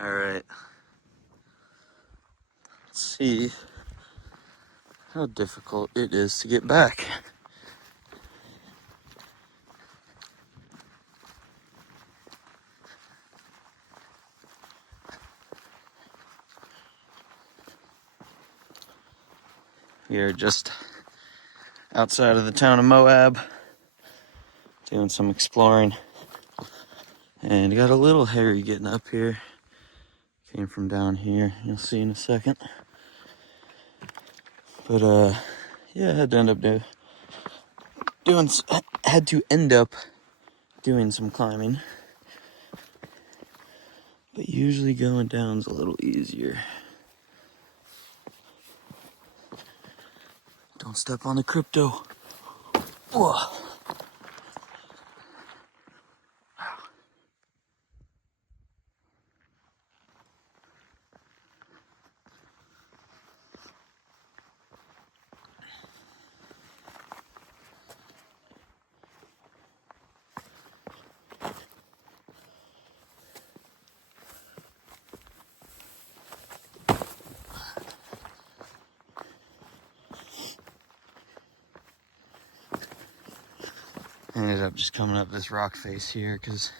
All right. Let's see how difficult it is to get back. We are just outside of the town of Moab, doing some exploring, and got a little hairy getting up here. Came from down here, you'll see in a second. But yeah, I had to end up doing some climbing. But usually going down's a little easier. Don't step on the crypto. Whoa. I ended up just coming up this rock face here because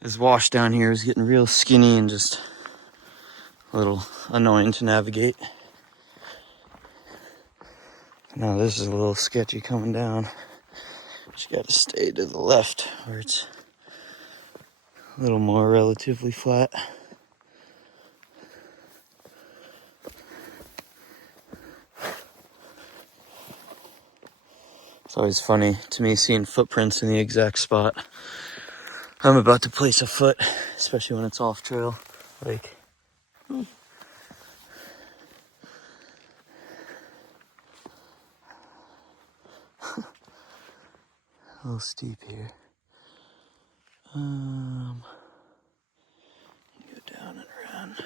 this wash down here is getting real skinny and just a little annoying to navigate. Now this is a little sketchy coming down. Just gotta stay to the left where it's a little more relatively flat. It's always funny to me seeing footprints in the exact spot I'm about to place a foot, especially when it's off trail. Like, a little steep here. Go down and around.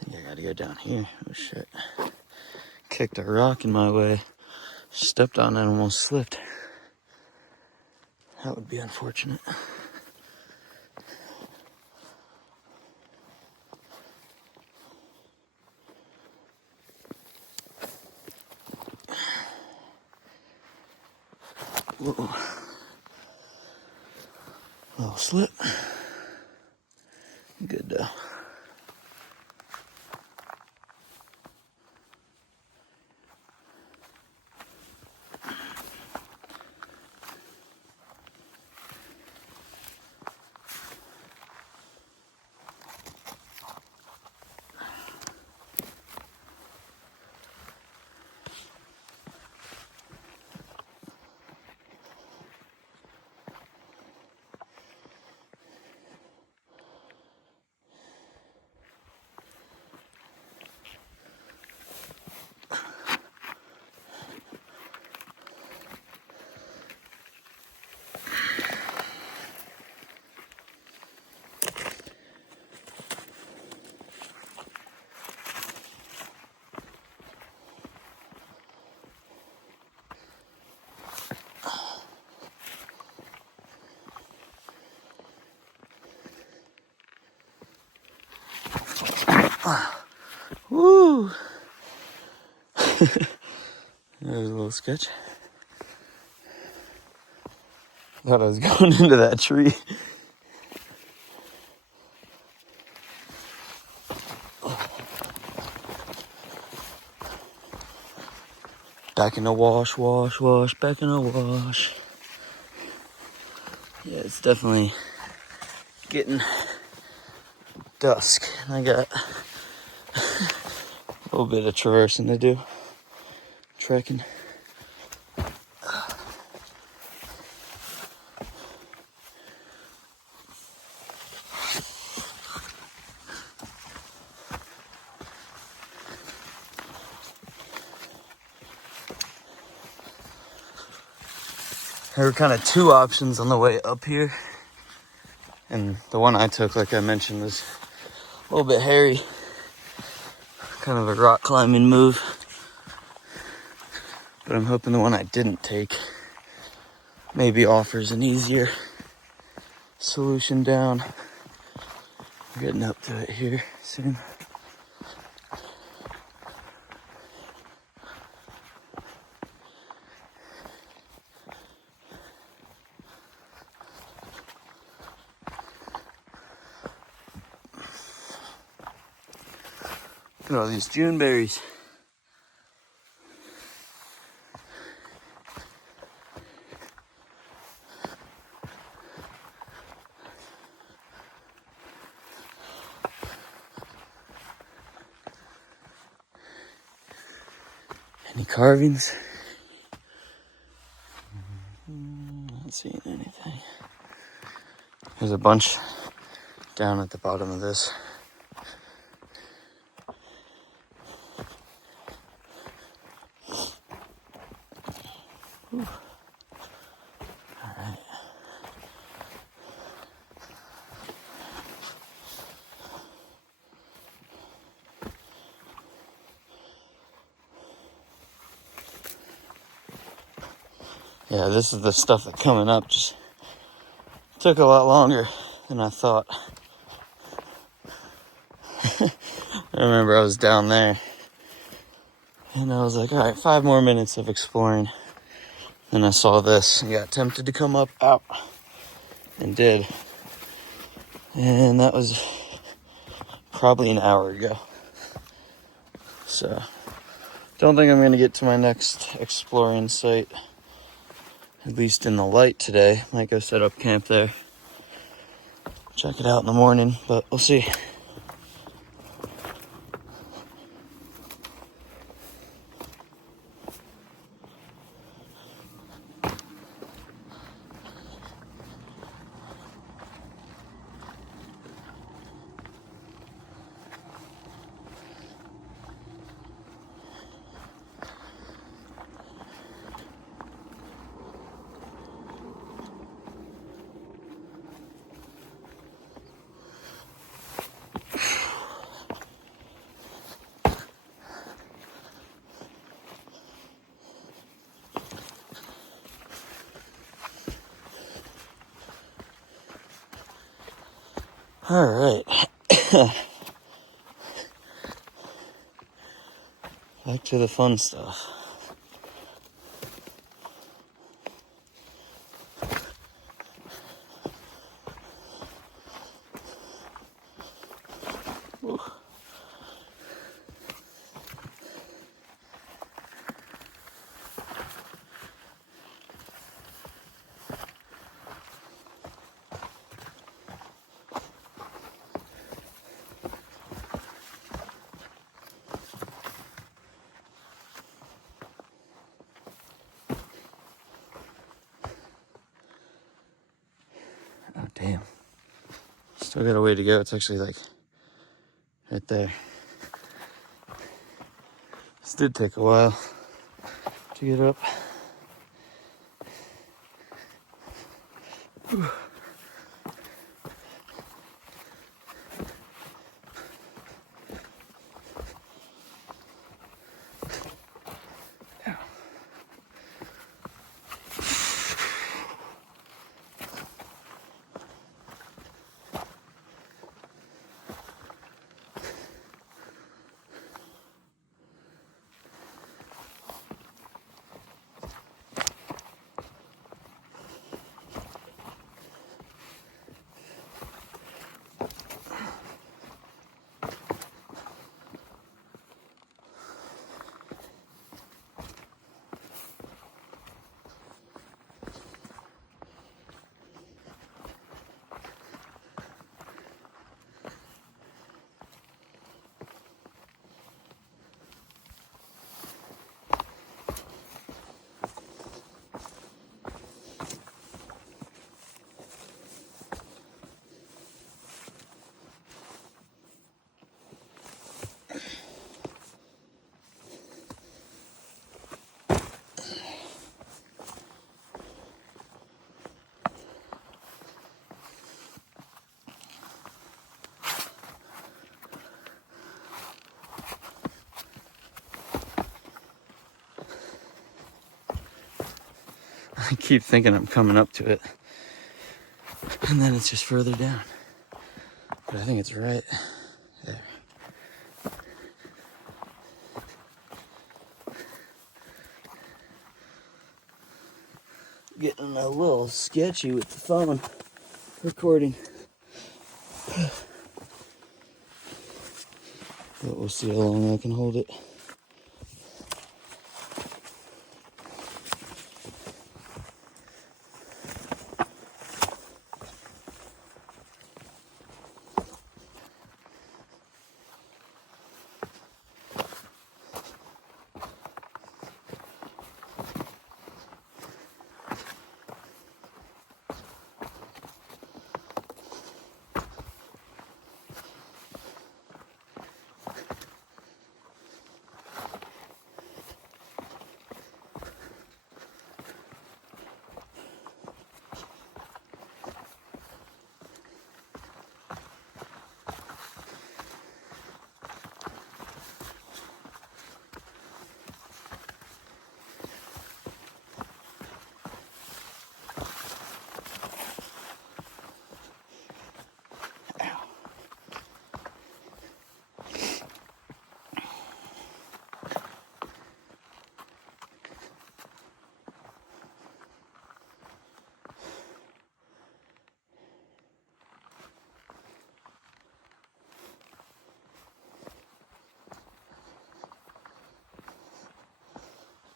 I think I gotta go down here. Oh shit. Kicked a rock in my way. Stepped on it and almost slipped. That would be unfortunate. Whoa. Little slip. Good though. Woo! There's a little sketch. Thought I was going into that tree. Back in the wash, back in the wash. Yeah, it's definitely getting dusk. And I got a little bit of traversing to do. Trekking. There were kind of two options on the way up here. And the one I took, like I mentioned, was a little bit hairy. Kind of a rock climbing move. But I'm hoping the one I didn't take maybe offers an easier solution down. We're getting up to it here soon. Look at all these June berries. Any carvings? Not seeing anything. There's a bunch down at the bottom of this. Whew. All right. Yeah, this is the stuff that coming up just took a lot longer than I thought. I remember I was down there and I was like, all right, 5 more minutes of exploring. Then I saw this and got tempted to come up out and did. And that was probably an hour ago. So don't think I'm going to get to my next exploring site, at least in the light today. Might go set up camp there. Check it out in the morning, but we'll see. All right. Back to the fun stuff. Ooh. Oh, damn. Still got a way to go. It's actually like right there. This did take a while to get up. Whew. I keep thinking I'm coming up to it, and then it's just further down. But I think it's right there. Getting a little sketchy with the phone recording. But we'll see how long I can hold it.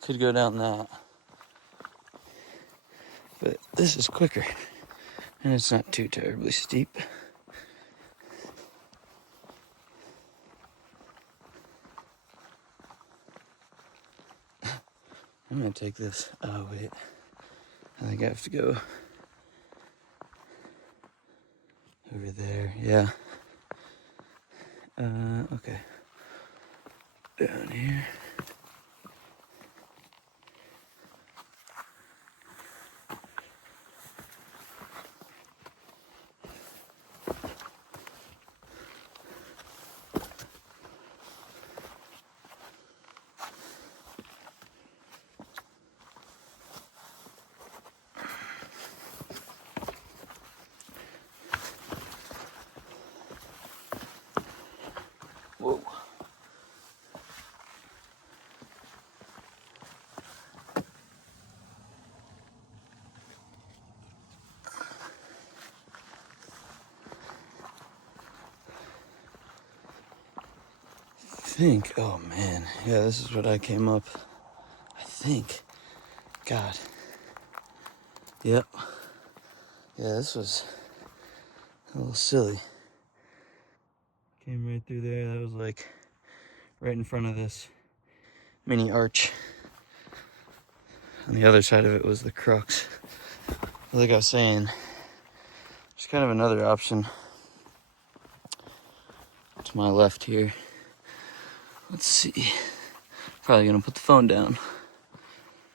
Could go down that. But this is quicker. And it's not too terribly steep. I'm gonna take this. Oh, wait. I think I have to go over there. Yeah. Okay. Down here. Whoa. Oh man, yeah, this is what I came up. I think. God. Yep. Yeah, this was a little silly. Came right through there. That was like right in front of this mini arch. On the other side of it was the crux. Like I was saying, there's kind of another option to my left here. Let's see. Probably gonna put the phone down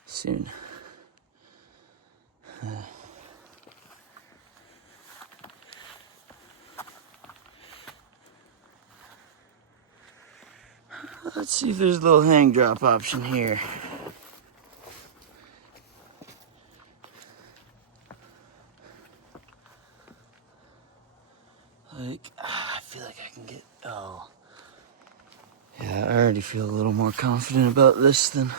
soon. Let's see if there's a little hang drop option here. I feel like I can get, oh. Yeah, I already feel a little more confident about this than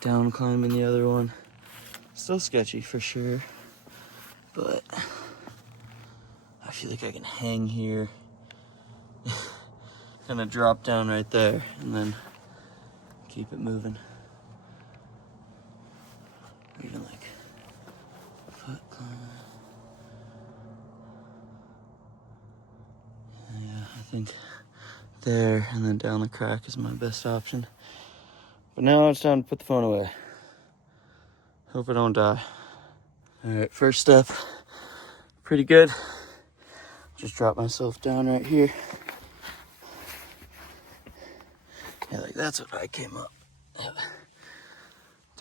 down climbing the other one. Still sketchy for sure, but I feel like I can hang here. Kind of drop down right there and then keep it moving. Even like foot climb. Yeah, I think there and then down the crack is my best option. But now it's time to put the phone away. Hope I don't die. All right, first step, pretty good. Just drop myself down right here. Yeah, like that's what I came up. Yeah.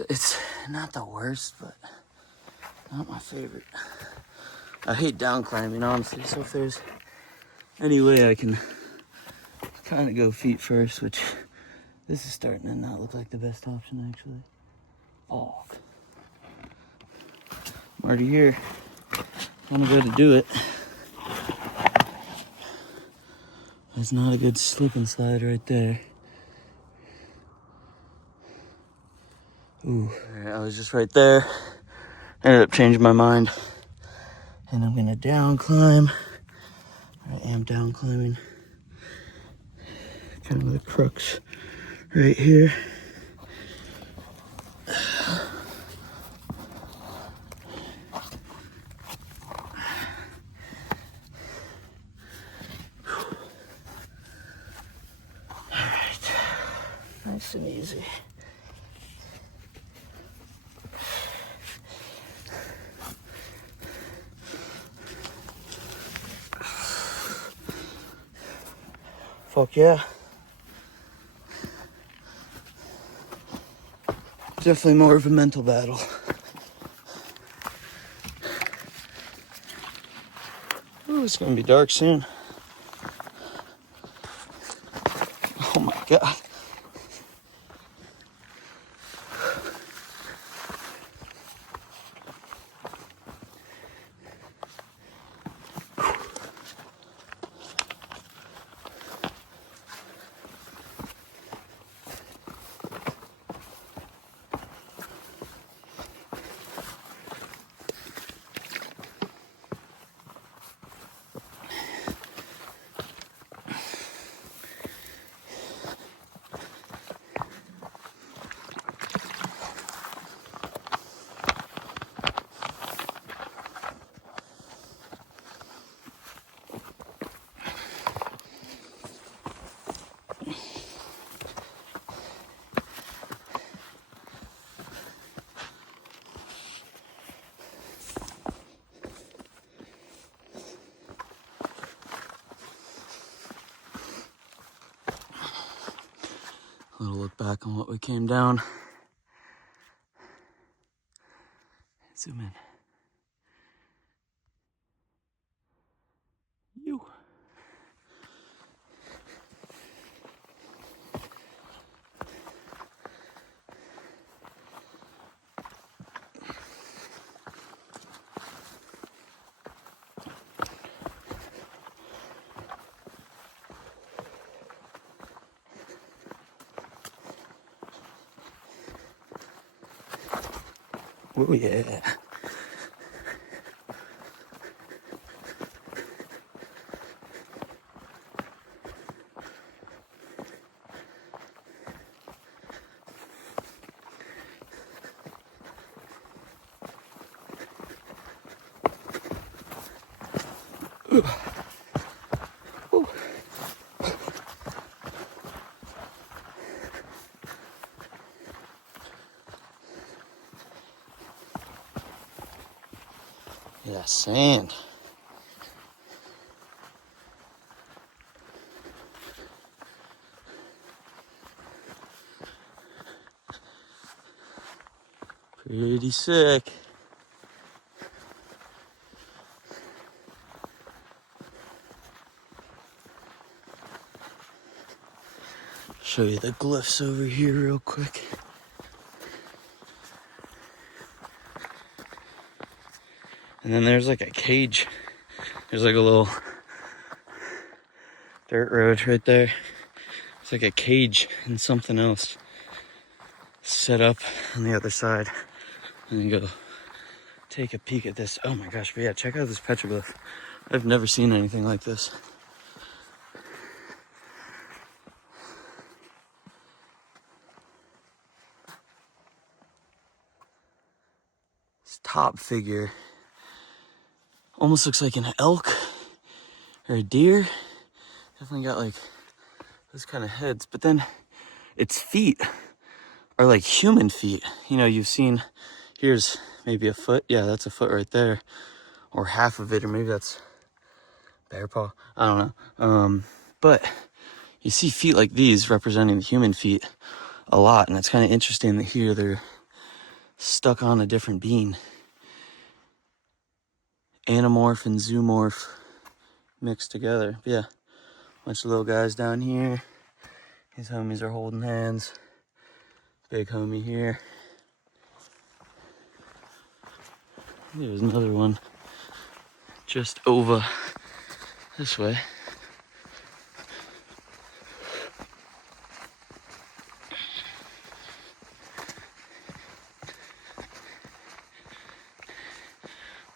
It's not the worst, but not my favorite. I hate down climbing, honestly, so if there's any way I can kind of go feet first, which this is starting to not look like the best option, actually. Oh. already here. I'm gonna go to do it. There's not a good slip and slide right there. Ooh. Alright, I was just right there. Ended up changing my mind. And I'm gonna down climb. I am down climbing. Kind of the crux right here. Alright. Nice and easy. Fuck yeah. Definitely more of a mental battle. Ooh, it's gonna be dark soon. Oh my god. A little look back on what we came down. Zoom in. You. Oh yeah. Ooh. Ooh. Yeah, sand. Pretty sick. Show you the glyphs over here real quick. And then there's like a cage. There's like a little dirt road right there. It's like a cage and something else set up on the other side. And then go take a peek at this. Oh my gosh, but yeah, check out this petroglyph. I've never seen anything like this. This top figure almost looks like an elk or a deer. Definitely got like those kind of heads, but then its feet are like human feet. You know, you've seen, here's maybe a foot. Yeah, that's a foot right there, or half of it, or maybe that's bear paw. I don't know. But you see feet like these representing the human feet a lot, and it's kind of interesting that here they're stuck on a different being. Anamorph and zoomorph mixed together. But yeah, bunch of little guys down here. These homies are holding hands. Big homie here. There's another one just over this way.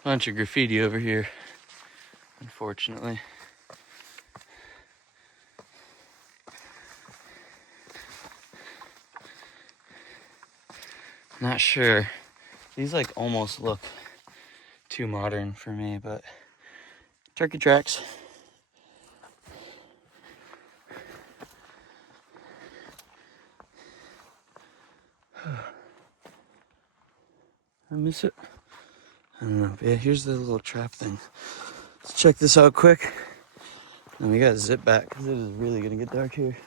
Bunch of graffiti over here, unfortunately. Not sure. These like almost look too modern for me, but turkey tracks. I miss it. I don't know. But yeah, here's the little trap thing. Let's check this out quick. And we gotta zip back because it is really gonna get dark here.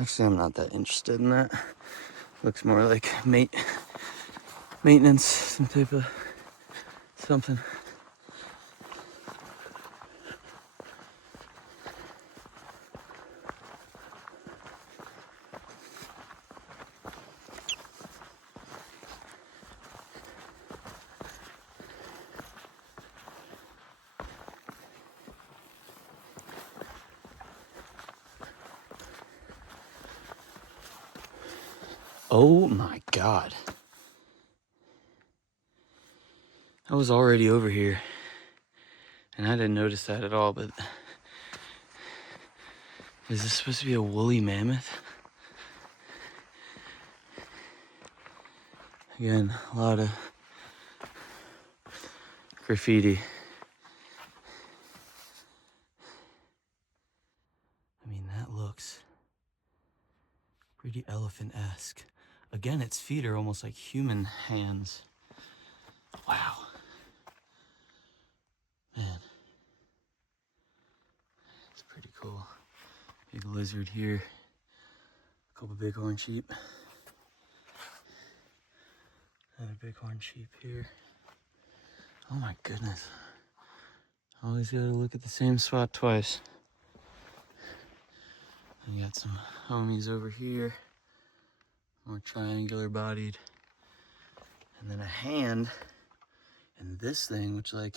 Actually, I'm not that interested in that. Looks more like maintenance, some type of something. Oh my God. I was already over here and I didn't notice that at all, but is this supposed to be a woolly mammoth? Again, a lot of graffiti. I mean, that looks pretty elephant-esque. Again, its feet are almost like human hands. Wow. Man. It's pretty cool. Big lizard here. A couple bighorn sheep. Another bighorn sheep here. Oh my goodness. Always gotta look at the same spot twice. And you got some homies over here. More triangular bodied. And then a hand. And this thing, which like,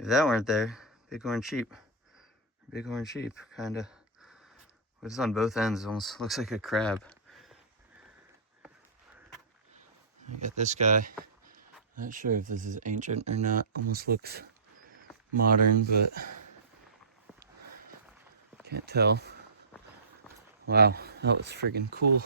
if that weren't there, bighorn sheep. Bighorn sheep, kinda. But it's on both ends, it almost looks like a crab. You got this guy. Not sure if this is ancient or not. Almost looks modern, but can't tell. Wow, that was friggin' cool.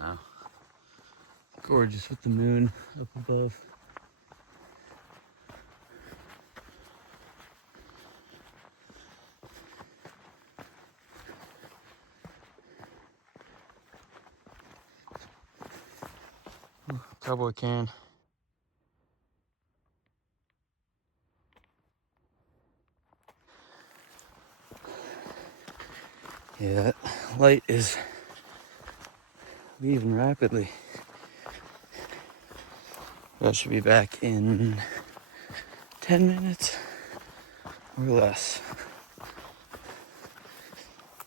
Wow. Gorgeous with the moon up above. Ooh, cowboy can. Yeah, that light is leaving rapidly. I should be back in 10 minutes or less.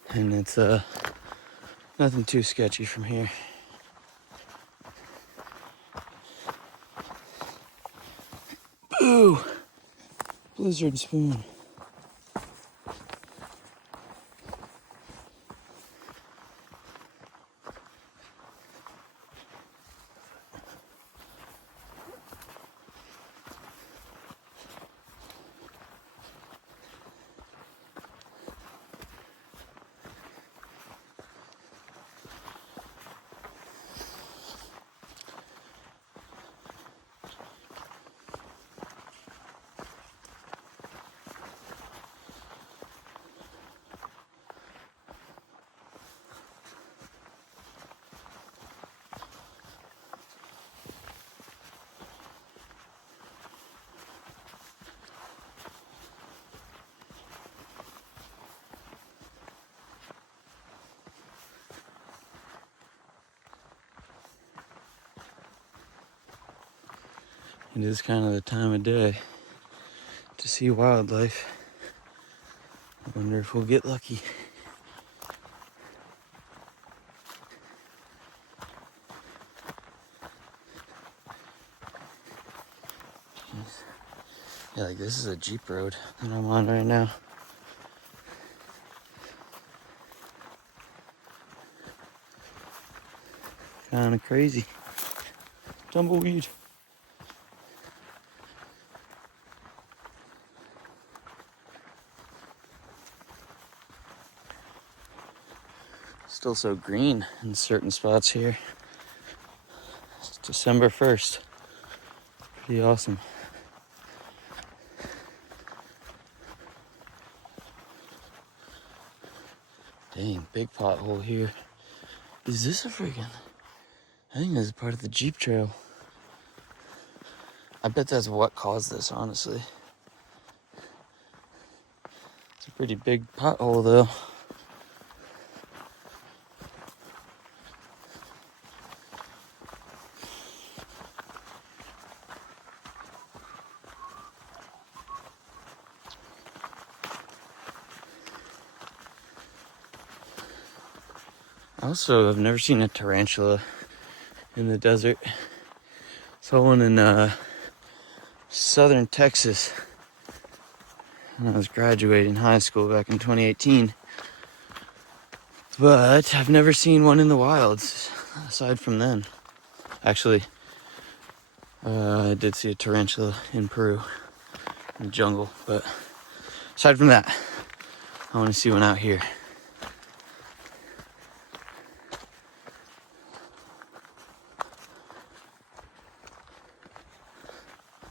And it's nothing too sketchy from here. Boo! Blizzard spoon. It is kind of the time of day to see wildlife. I wonder if we'll get lucky. Jeez. Yeah, like this is a Jeep road that I'm on right now. Kind of crazy. Tumbleweed. Still so green in certain spots here. It's December 1st. Pretty awesome. Dang, big pothole here. Is this a friggin'? I think this is part of the Jeep trail. I bet that's what caused this, honestly. It's a pretty big pothole, though. Also, I've never seen a tarantula in the desert. Saw one in southern Texas when I was graduating high school back in 2018. But I've never seen one in the wilds aside from then. Actually, I did see a tarantula in Peru, in the jungle. But aside from that, I want to see one out here.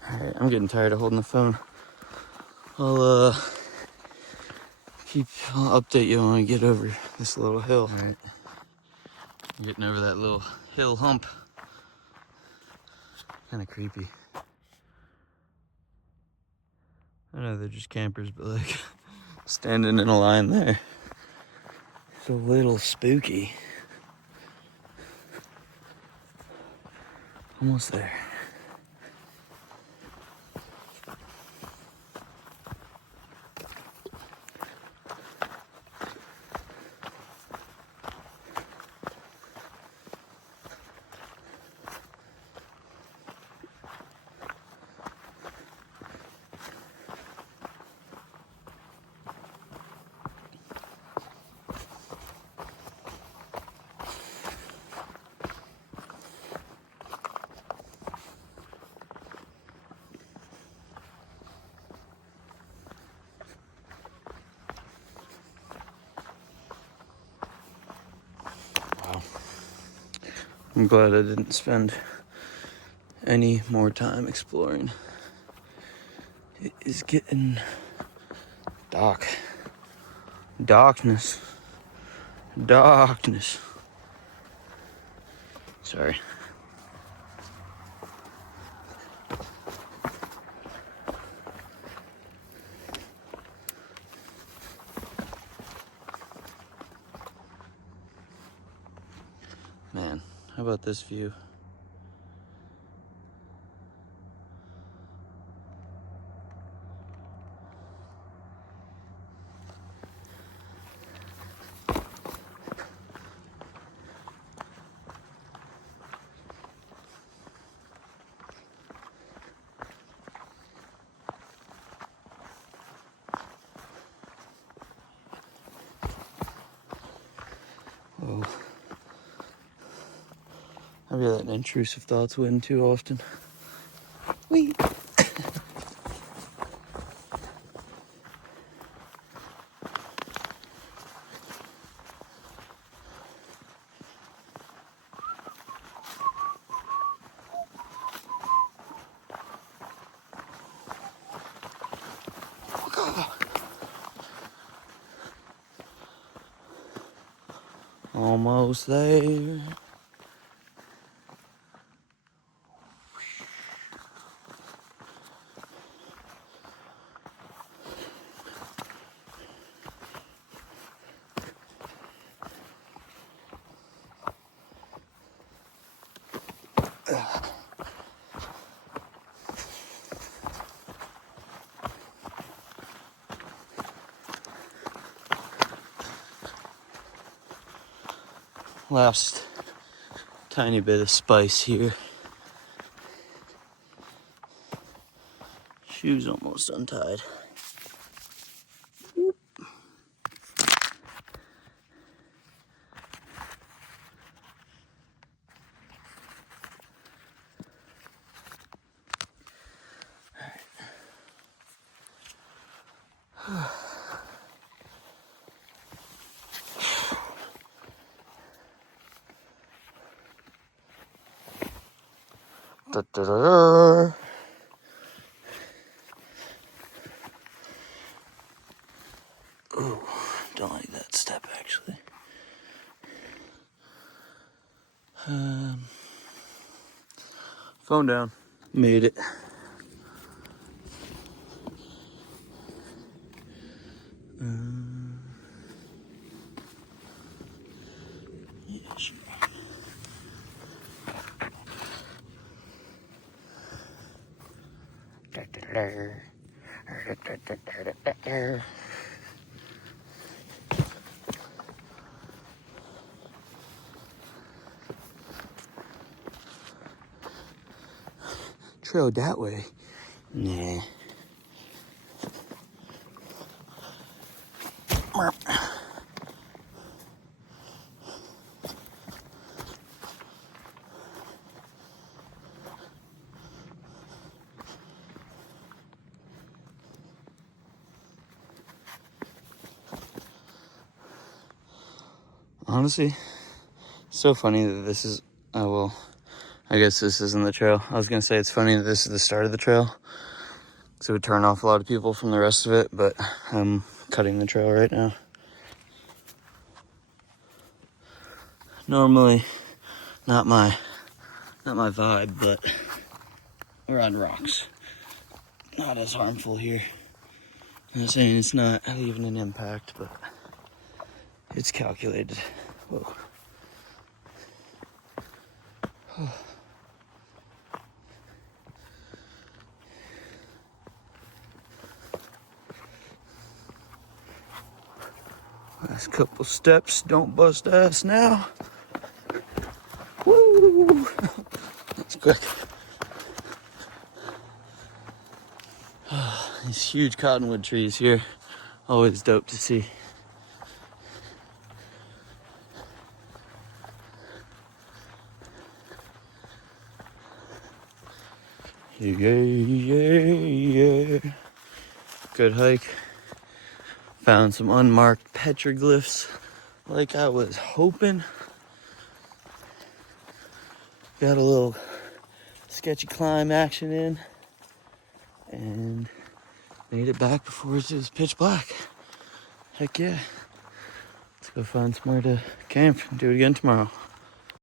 Alright, I'm getting tired of holding the phone. I'll update you when I get over this little hill. Alright. I'm getting over that little hill hump. Kinda creepy. I know they're just campers, but like standing in a line there. It's a little spooky. Almost there. I'm glad I didn't spend any more time exploring. It is getting dark. Darkness. Darkness. Sorry. Man, how about this view? Oh. I be letting intrusive thoughts win too often. Wee. Almost there. last tiny bit of spice here. Shoes almost untied. Whoop. Da, da, da, da. Ooh, don't like that step actually. Phone down. Made it. Yeah, sure. Trail that way. Nah. Honestly, so funny that this is, oh well, I guess this isn't the trail. I was gonna say it's funny that this is the start of the trail, so it would turn off a lot of people from the rest of it, but I'm cutting the trail right now. Normally, not my vibe, but we're on rocks. Not as harmful here. I'm not saying it's not even an impact, but it's calculated. Whoa. Last couple steps, don't bust ass now. Woo! That's quick. These huge cottonwood trees here, always dope to see. Yeah. Good hike. Found some unmarked petroglyphs like I was hoping. Got a little sketchy climb action in and made it back before it was pitch black. Heck yeah. Let's go find somewhere to camp and do it again tomorrow.